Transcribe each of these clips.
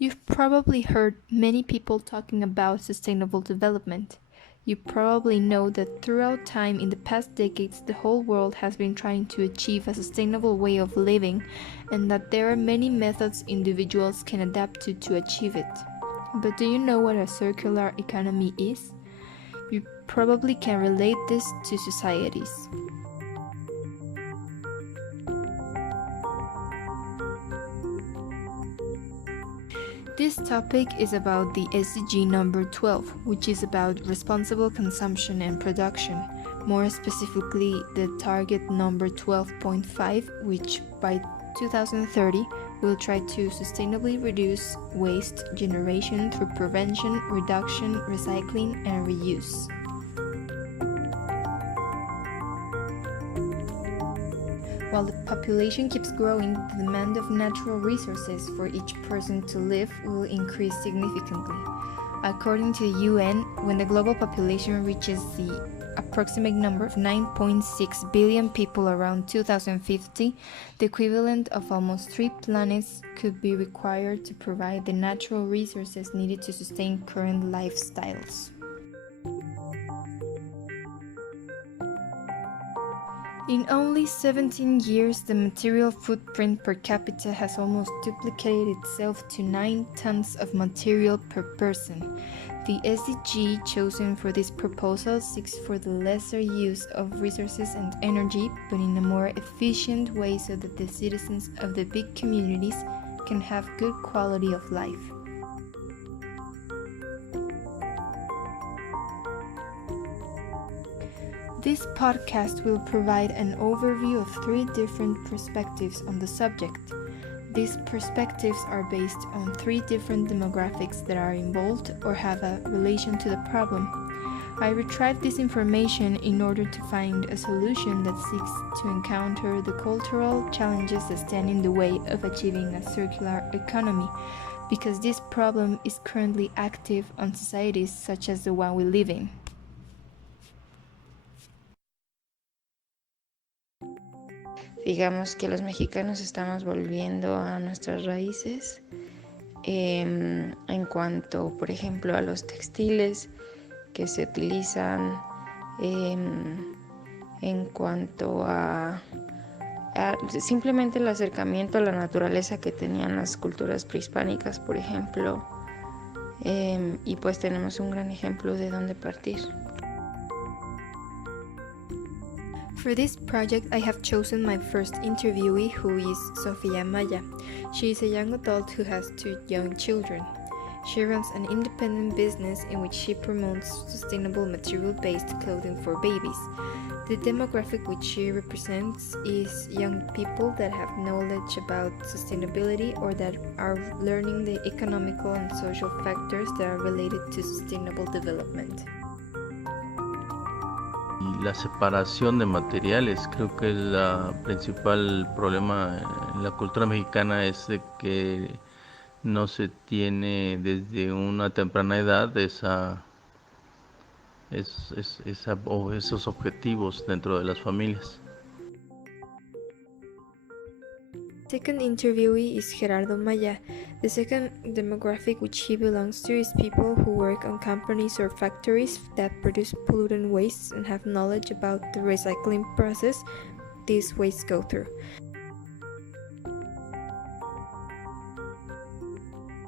You've probably heard many people talking about sustainable development. You probably know that throughout time in the past decades, the whole world has been trying to achieve a sustainable way of living, and that there are many methods individuals can adapt to achieve it. But do you know what a circular economy is? You probably can relate this to societies. This topic is about the SDG number 12, which is about responsible consumption and production. More specifically, the target number 12.5, which by 2030 will try to sustainably reduce waste generation through prevention, reduction, recycling, and reuse. While the population keeps growing, the demand of natural resources for each person to live will increase significantly. According to the UN, when the global population reaches the approximate number of 9.6 billion people around 2050, the equivalent of almost 3 planets could be required to provide the natural resources needed to sustain current lifestyles. In only 17 years, the material footprint per capita has almost duplicated itself to 9 tons of material per person. The SDG chosen for this proposal seeks for the lesser use of resources and energy, but in a more efficient way so that the citizens of the big communities can have good quality of life. This podcast will provide an overview of 3 different perspectives on the subject. These perspectives are based on 3 different demographics that are involved or have a relation to the problem. I retrieved this information in order to find a solution that seeks to encounter the cultural challenges that stand in the way of achieving a circular economy, because this problem is currently active on societies such as the one we live in. Digamos que los mexicanos estamos volviendo a nuestras raíces en cuanto, por ejemplo, a los textiles que se utilizan, en cuanto a simplemente el acercamiento a la naturaleza que tenían las culturas prehispánicas, por ejemplo, y pues tenemos un gran ejemplo de dónde partir. For this project, I have chosen my first interviewee, who is Sofia Maya. She is a young adult who has 2 young children. She runs an independent business in which she promotes sustainable material-based clothing for babies. The demographic which she represents is young people that have knowledge about sustainability or that are learning the economical and social factors that are related to sustainable development. Y la separación de materiales, creo que el principal problema en la cultura mexicana es de que no se tiene desde una temprana edad esos objetivos dentro de las familias. Second interviewee is Gerardo Maya. The second demographic which he belongs to is people who work on companies or factories that produce pollutant wastes and have knowledge about the recycling process these wastes go through.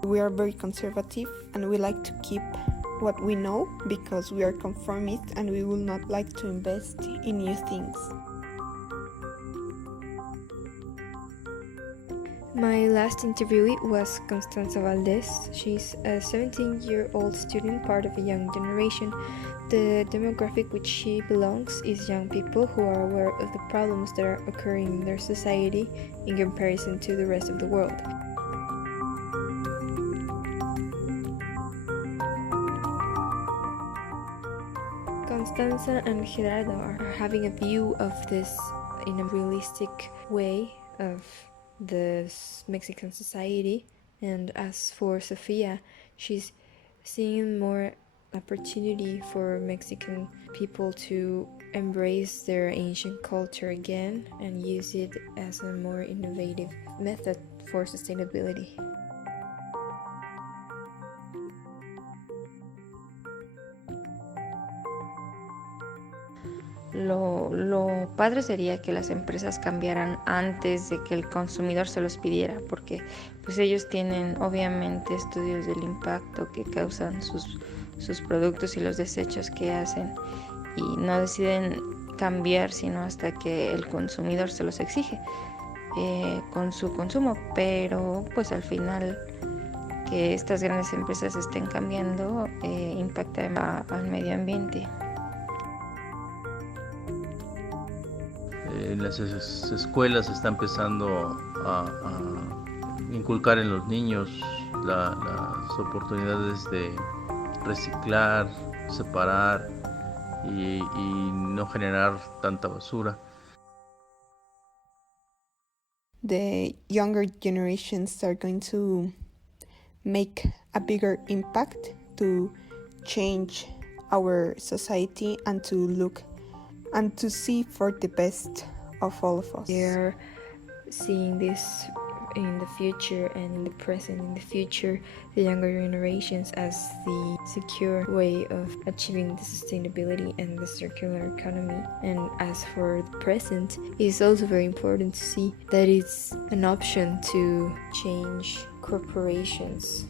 We are very conservative and we like to keep what we know because we are conformist and we will not like to invest in new things. My last interviewee was Constanza Valdez. She's a 17-year-old student, part of a young generation. The demographic which she belongs is young people who are aware of the problems that are occurring in their society in comparison to the rest of the world. Constanza and Gerardo are having a view of this in a realistic way of the Mexican society, and as for Sofia, she's seeing more opportunity for Mexican people to embrace their ancient culture again and use it as a more innovative method for sustainability. lo padre sería que las empresas cambiaran antes de que el consumidor se los pidiera, porque pues ellos tienen obviamente estudios del impacto que causan sus productos y los desechos que hacen, y no deciden cambiar sino hasta que el consumidor se los exige con su consumo. Pero pues al final que estas grandes empresas estén cambiando impacta al medio ambiente. En las escuelas se está empezando a inculcar en los niños las oportunidades de reciclar, separar y no generar tanta basura. The younger generations are going to make a bigger impact to change our society and to look and to see for the best of all of us. They're seeing this in the future and in the present, in the future, the younger generations as the secure way of achieving the sustainability and the circular economy. And as for the present, it is also very important to see that it's an option to change corporations.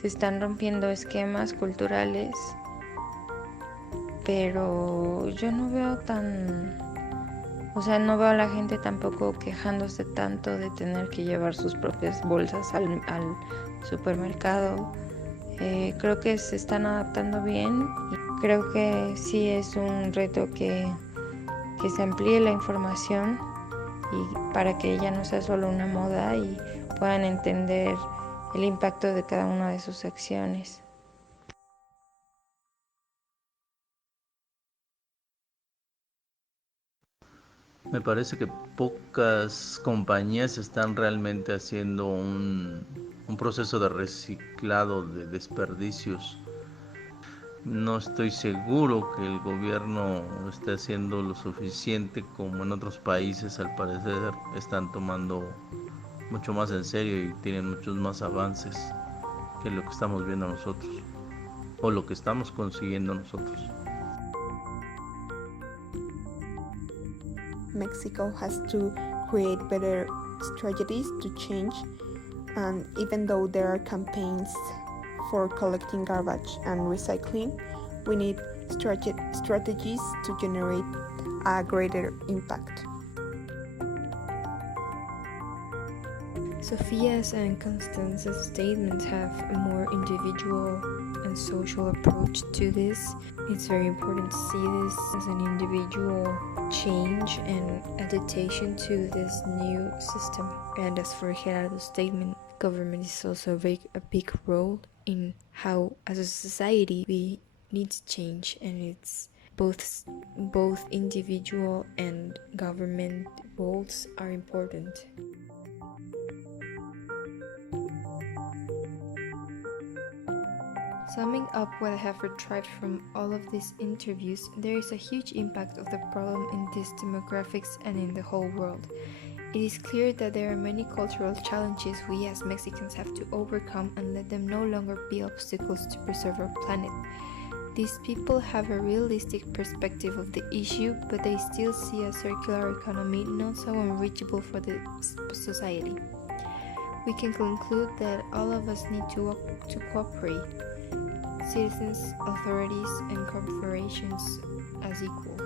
Se están rompiendo esquemas culturales, pero yo no veo no veo a la gente tampoco quejándose tanto de tener que llevar sus propias bolsas al supermercado. Creo que se están adaptando bien y creo que sí es un reto que se amplíe la información y para que ella no sea solo una moda y puedan entender el impacto de cada una de sus acciones. Me parece que pocas compañías están realmente haciendo un proceso de reciclado de desperdicios. No estoy seguro que el gobierno esté haciendo lo suficiente como en otros países. Al parecer están tomando mucho más en serio y tienen muchos más avances que lo que estamos viendo nosotros o lo que estamos consiguiendo nosotros. Mexico has to create better strategies to change, and even though there are campaigns for collecting garbage and recycling, we need strategies to generate a greater impact. Sophia's and Constance's statements have a more individual and social approach to this. It's very important to see this as an individual change and adaptation to this new system. And as for Gerardo's statement, government is also a big role in how, as a society, we need to change, and it's both individual and government roles are important. Summing up what I have retrieved from all of these interviews, there is a huge impact of the problem in these demographics and in the whole world. It is clear that there are many cultural challenges we as Mexicans have to overcome and let them no longer be obstacles to preserve our planet. These people have a realistic perspective of the issue, but they still see a circular economy not so unreachable for the society. We can conclude that all of us need to cooperate, citizens, authorities, and corporations as equal.